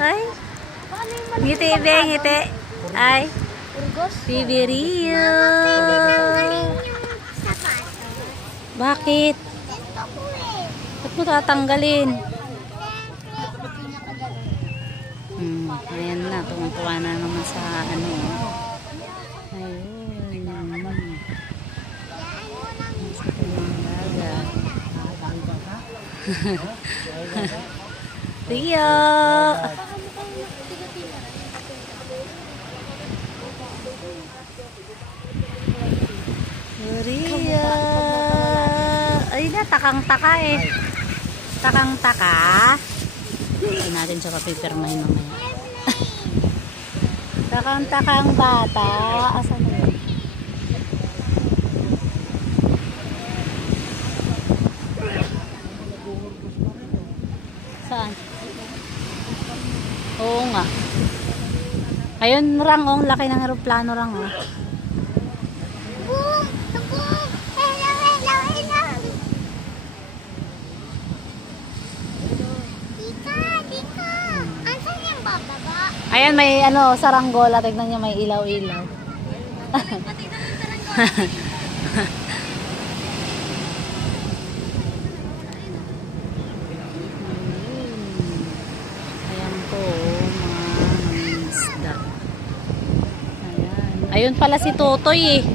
Ay. Ngiti, Ibe, ngiti. Ay. Bibirio. Bakit? Ba't mo tatanggalin? Ayan na. Tuwang-tuwa na naman sa ano. Ayun. Sa tumangaga. Rio. Rio. Ay na, takang-taka eh. Takang-taka. Hindi natin siya papipirmahin mamaya. Takang-takang bata. Asan na yun? Saan? Oo nga. Ayun, Rang, oh. Laki ng aeroplano, Rang, oh. Ayan, may ano, saranggola. Tignan niyo, may ilaw-ilaw. Ayan po, mga isda. Ayan. Ayun pala si Totoy eh.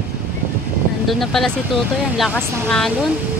Nandun na pala si Totoy. Ang lakas ng alon.